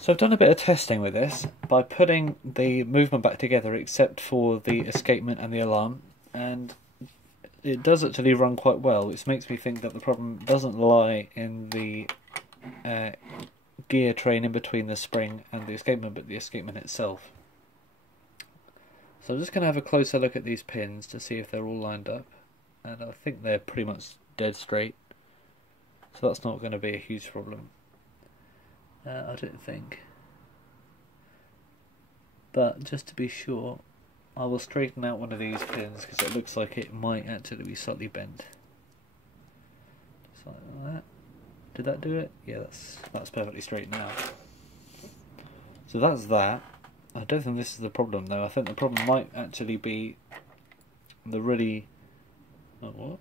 So I've done a bit of testing with this by putting the movement back together except for the escapement and the alarm, and it does actually run quite well, which makes me think that the problem doesn't lie in the gear train in between the spring and the escapement, but the escapement itself. So I'm just going to have a closer look at these pins to see if they're all lined up, and I think they're pretty much dead straight, so that's not going to be a huge problem. I don't think. But just to be sure, I will straighten out one of these pins because it looks like it might actually be slightly bent. Just like that. Did that do it? Yeah, that's perfectly straight now. So that's that. I don't think this is the problem though. I think the problem might actually be the really... Oh, what?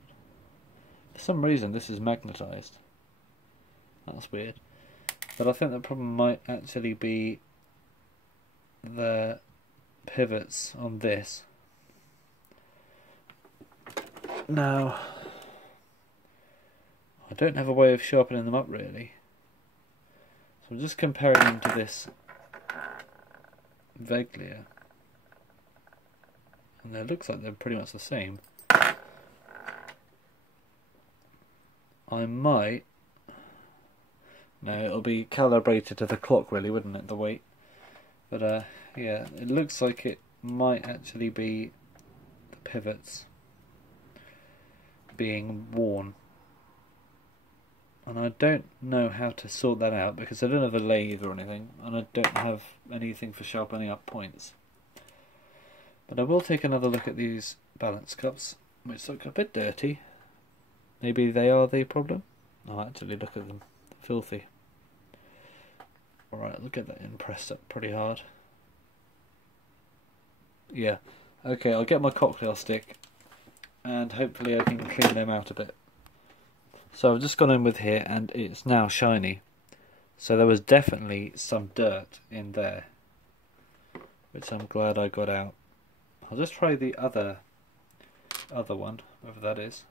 For some reason this is magnetised. That's weird. But I think the problem might actually be the pivots on this. Now, I don't have a way of sharpening them up really. So I'm just comparing them to this Veglia. And it looks like they're pretty much the same. I might... No, it'll be calibrated to the clock really, wouldn't it, the weight? But yeah, it looks like it might actually be the pivots being worn. And I don't know how to sort that out because I don't have a lathe or anything, and I don't have anything for sharpening up points. But I will take another look at these balance cups, which look a bit dirty. Maybe they are the problem? I'll actually look at them. Filthy. Alright, look at that impressed up pretty hard. Yeah. Okay, I'll get my cocktail stick and hopefully I can clean them out a bit. So I've just gone in with here and it's now shiny. So there was definitely some dirt in there, which I'm glad I got out. I'll just try the other one, whatever that is.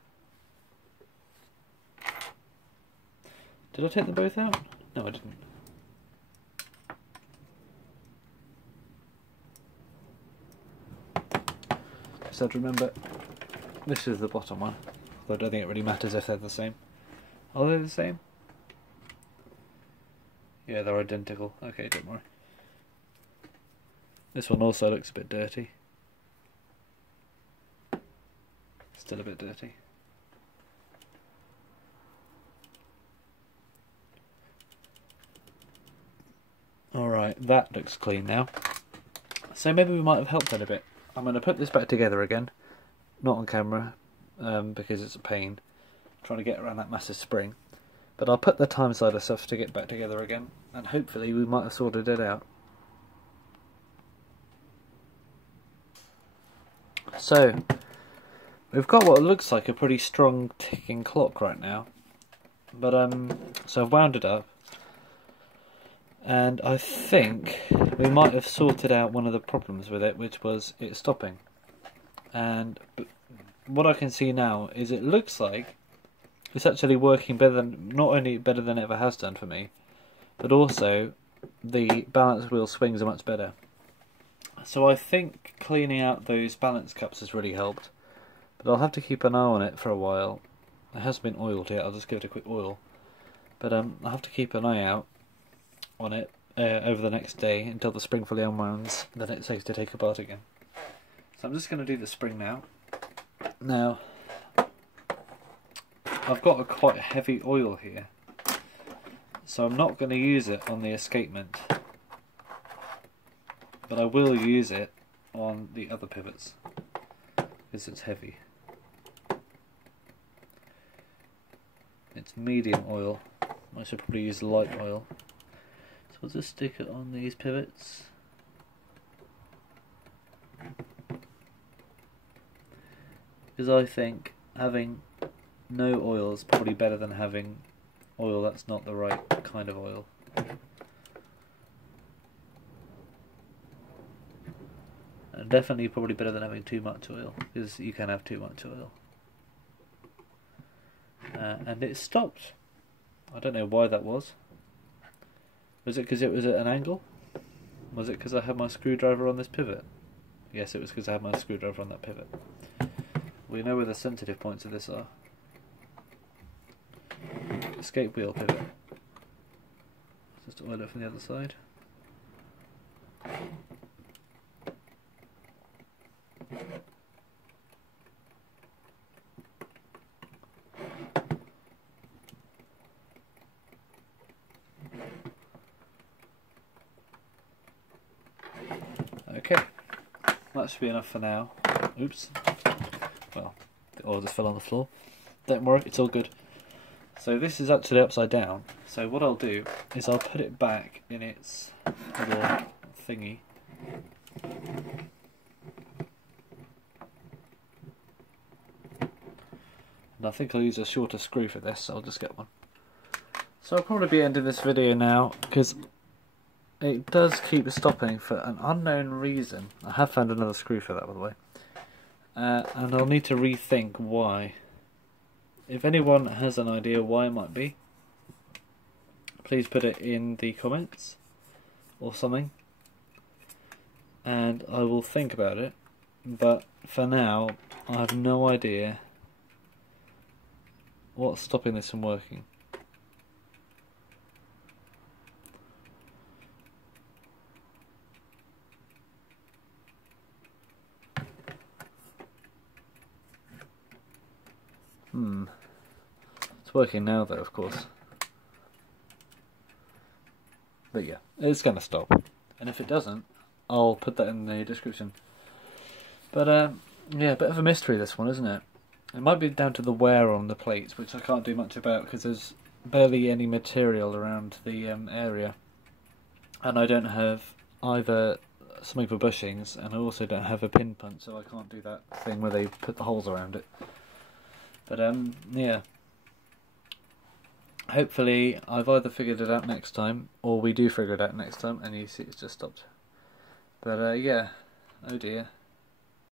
Did I take them both out? No, I didn't. Just have to remember, this is the bottom one. Although I don't think it really matters if they're the same. Are they the same? Yeah, they're identical. Okay, don't worry. This one also looks a bit dirty. Still a bit dirty. Alright, that looks clean now. So maybe we might have helped that a bit. I'm going to put this back together again. Not on camera, because it's a pain trying to get around that massive spring. But I'll put the time slider stuff to get back together again, and hopefully we might have sorted it out. So, we've got what looks like a pretty strong ticking clock right now. But so I've wound it up. And I think we might have sorted out one of the problems with it, which was it stopping. And what I can see now is it looks like it's actually working better than, not only better than it ever has done for me, but also the balance wheel swings are much better. So I think cleaning out those balance cups has really helped. But I'll have to keep an eye on it for a while. It hasn't been oiled yet, I'll just give it a quick oil. But I'll have to keep an eye out on it over the next day until the spring fully unwinds, then it's safe to take apart again. So I'm just going to do the spring now. Now, I've got a quite heavy oil here, so I'm not going to use it on the escapement, but I will use it on the other pivots because it's heavy. It's medium oil. I should probably use light oil. So I'll just stick it on these pivots. Because I think having no oil is probably better than having oil that's not the right kind of oil. And definitely probably better than having too much oil, because you can have too much oil. And it stopped. I don't know why that was. Was it because it was at an angle? Was it because I had my screwdriver on this pivot? Yes, it was because I had my screwdriver on that pivot. We know where the sensitive points of this are. Escape wheel pivot. Just oil it from the other side. Okay, that should be enough for now. Oops. Well, the oil just fell on the floor. Don't worry, it's all good. So this is actually upside down. So what I'll do is I'll put it back in its little thingy. And I think I'll use a shorter screw for this, so I'll just get one. So I'll probably be ending this video now, because it does keep stopping for an unknown reason. I have found another screw for that, by the way. And I'll need to rethink why. If anyone has an idea why it might be, please put it in the comments or something, and I will think about it. But for now, I have no idea what's stopping this from working. It's working now though, of course. But yeah, it's going to stop. And if it doesn't, I'll put that in the description. But yeah, a bit of a mystery this one, isn't it? It might be down to the wear on the plates, which I can't do much about because there's barely any material around the area. And I don't have either something for bushings, and I also don't have a pin punch, so I can't do that thing where they put the holes around it. But yeah. Hopefully I've either figured it out next time, or we do figure it out next time, and you see it's just stopped. But yeah, oh dear.